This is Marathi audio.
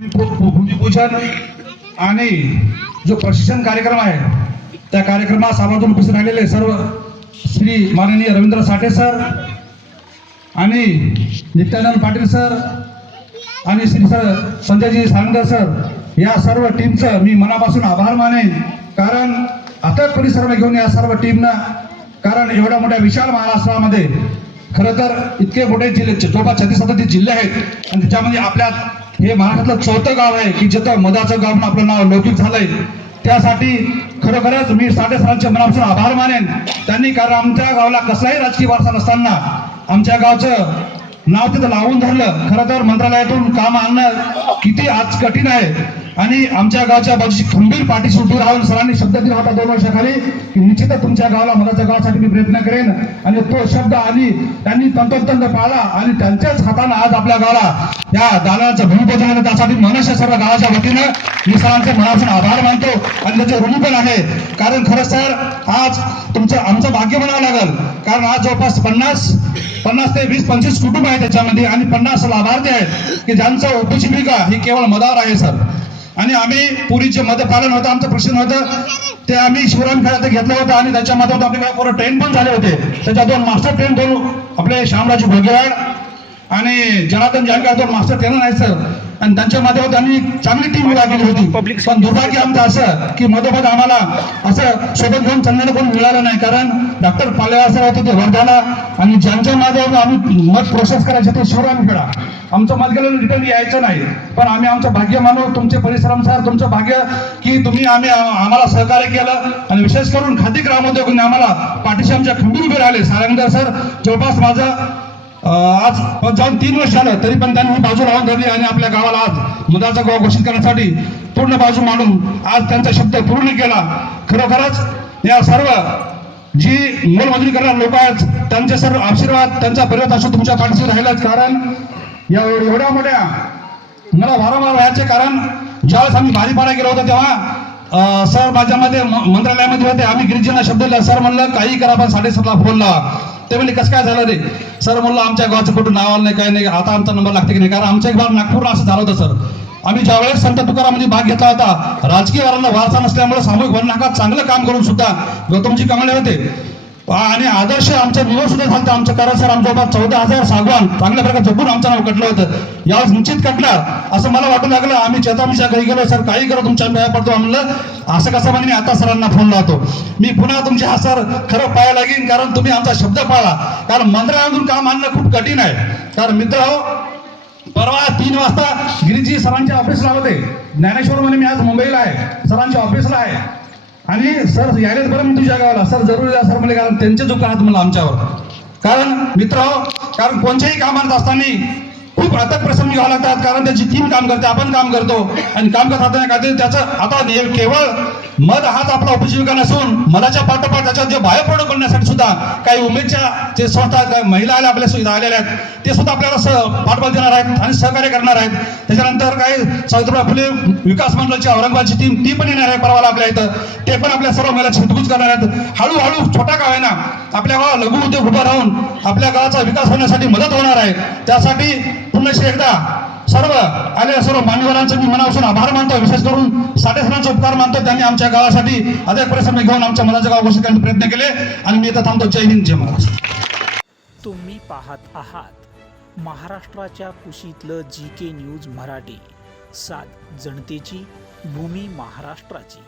भूमिपूजन आणि जो प्रशिक्षण कार्यक्रम आहे त्या कार्यक्रमास आवर्जून उपस्थित राहिलेले सर्व श्री माननीय रवींद्र साठे सर आणि नित्यानंद पाटील सर आणि श्री सर संजयजी सांगकर सर या सर्व टीमचं मी मनापासून आभार मानेन. कारण अथक परिसराला घेऊन या सर्व टीमनं कारण एवढ्या मोठ्या विशाल महाराष्ट्रामध्ये खरं तर इतके मोठे जिल्हे जवळपास छत्तीस जिल्हे आहेत. आणि त्याच्यामध्ये आपल्या हे महाराष्ट्रातलं चौथं गाव आहे की जिथं मधाचं गाव म्हणून आपलं नाव लौकिक झालंय. त्यासाठी खरोखरच मी साठे सरांचे मनापासून आभार मानेन. त्यांनी कारण आमच्या गावाला कसलाही राजकीय वारसा नसताना आमच्या गावचं नाव तिथं लावून धरलं. खरं तर मंत्रालयातून काम आणणं किती आज कठीण आहे. आणि आमच्या गावच्या बाजूची खंबीर पाठीशी उभी राहून सरांनी शब्द दिला होता दोन वर्षाखाली की निश्चितच तुमच्या गावाला मनाच्या गावासाठी मी प्रयत्न करेन. आणि तो शब्द आणि त्यांनी तंतोतंत पाळला आणि त्यांच्याच हातानं आज आपल्या गावाला या दालनाचं भूमिपूजन त्यासाठी मनुष्य सर्व गावाच्या वतीनं मी सरांचे मनापासून आभार मानतो. आणि त्याचे ऋणी पण आहे. कारण खरं सर आज तुमचं आमचं भाग्य म्हणावं लागेल. कारण आज जवळपास पन्नास पन्नास ते वीस पंचवीस कुटुंब आहे त्याच्यामध्ये आणि पन्नास लाभार्थी आहेत की ज्यांचं उपजीविका ही केवळ मदावर आहे सर. आणि आम्ही पुरीचे मदपालन होतं आमचं प्रश्न होतं. ते आम्ही शिवराम खेळात घेतलं होतं आणि त्याच्या माध्यमातून आपल्याकडे पूर्ण ट्रेन पण झाले होते. त्याच्या दोन मास्टर ट्रेन दोन आपले श्यामराजी भोगेवाड आणि जनार्दन जानकर दोन मास्टर ट्रेनर आहेत सर आणि त्यांच्या माध्यमातून त्यांनी चांगली टीम उभा केली होती पण दुर्भाग्य आमचं असं की मधोमध आम्हाला असं सोबत घेऊन चालणारं कोण मिळालं नाही. कारण डॉक्टर पालेवार सर होते ते वर्धाला आणि ज्यांच्या माध्यमातून आम्ही मत प्रोसेस करायचे ते शिवराम खेळा आमचं मत गेलं रिटर्न यायचं नाही. पण आम्ही आमचं भाग्य मानू तुमचे परिश्रमसार तुमचं भाग्य की तुम्ही आम्ही आम्हाला सहकार्य केलं. आणि विशेष करून खादी ग्रामोद्योगांनी आम्हाला पाठीशी आमच्या खंबीर उभे राहिले. सारंगधर सर जवळपास माझं आज जाऊन तीन वर्ष झालं तरी पण त्यांनी बाजू लावून धरली आणि आपल्या गावाला आज मुदाचा गाव घोषित करण्यासाठी पूर्ण बाजू मांडून आज त्यांचा शब्द पूर्ण केला. खरोखरच या सर्व जी मोलमजुरी करणारे लोक आहेत त्यांचे सर्व आशीर्वाद त्यांचा परिवार असो तुमच्या पाठीशी राहिलाच. कारण या एवढ्या मोठ्या मला वारंवार व्हायचे कारण ज्यावेळेस आम्ही भारीपाडा गेलो होतो तेव्हा सर माझ्यामध्ये म- मंत्रालयामध्ये होते. आम्ही गिरिजींना शब्द दिला. सर म्हणलं काही करा पण साडेसातला फोन लावा ते म्हणले कसं काय झालं रे? सर म्हणलं आमच्या गावाचं कुठं नाव नाही काय नाही. आता आमचा नंबर लागते की नाही? कारण आमच्या एक बार नागपूरला असं झालं होतं सर. आम्ही ज्यावेळेस संत तुकारामध्ये भाग घेतला होता राजकीय वारांना वारसा नसल्यामुळे सामूहिक वन चांगलं काम करून सुद्धा गौतमजी कमळे होते. आणि आदर्श आमच्या विवाह सुद्धा झालं आमच्या कारण सर आमच्या जवळपास चौदा हजार सागवान चांगल्या प्रकारे जपून आमचं नाव कटलं होतं. यावेळेस निश्चित कटणार असं मला वाटू लागलं आम्ही चेतामीच्या घरी गेलो सर काही करा तुमच्या पाया पडतो. म्हणलं असं कसं म्हणे मी आता सरांना फोन लावतो. मी पुन्हा तुमचे हा सर खरं पाया लागेन कारण तुम्ही आमचा शब्द पाळा. कारण मंदिरामधून काम आणणं खूप कठीण आहे. कारण मित्र हो परवा तीन वाजता गिरीजी सरांच्या ऑफिसला होते. ज्ञानेश्वर म्हणे मी आज मुंबईला आहे. सरांच्या ऑफिसला आहे. आणि सर यायलेच बरं मी तुझ्या गावाला. सर जरूर या सर म्हणजे कारण त्यांचे चुका आहात मला आमच्यावर. कारण मित्र हो कारण कोणत्याही कामात असताना खूप अथक प्रसंग घ्यावं लागतात. कारण त्याची टीम काम करते आपण काम करतो. आणि काम करत असताना काय त्याचं आता केवळ मध हाच आपला उपजीविका नसून मधाच्या पाठोपाठ त्याच्यात जे बायोप्रोडक्ट बनण्यासाठी सुद्धा काही उमेदच्या जे संस्था काही महिला आल्या आपल्या सुविधा आलेल्या आहेत ते सुद्धा आपल्याला स पाठबळ देणार आहेत आणि सहकार्य करणार आहेत. त्याच्यानंतर काही सावित्रीबाई फुले विकास मंडळाची औरंगाबादची टीम ती पण येणार आहे परवाला आपल्या इथं. ते पण आपल्या सर्व महिला हितगुज करणार आहेत. हळूहळू छोटा गाव आहे ना आपल्या गावात लघु उद्योग उभा राहून आपल्या गावाचा विकास होण्यासाठी मदत होणार आहे. त्यासाठी पुन्हा एकदा सर्व आले सर्व मान्यवरांचे मी मनापासून आभार मानतो. विशेष करून साठेसरांचा उपकार मानतो. त्यांनी आमच्या गावासाठी अधिक परिश्रम घेऊन आमच्या मनाचं गाव घोषित करण्याचे प्रयत्न केले. आणि मी इथं थांबतो. जय हिंद जय महाराष्ट्र. तुम्ही पाहत आहात महाराष्ट्राच्या कुशीतलं जी के न्यूज मराठी. सात जनतेची भूमी महाराष्ट्राची.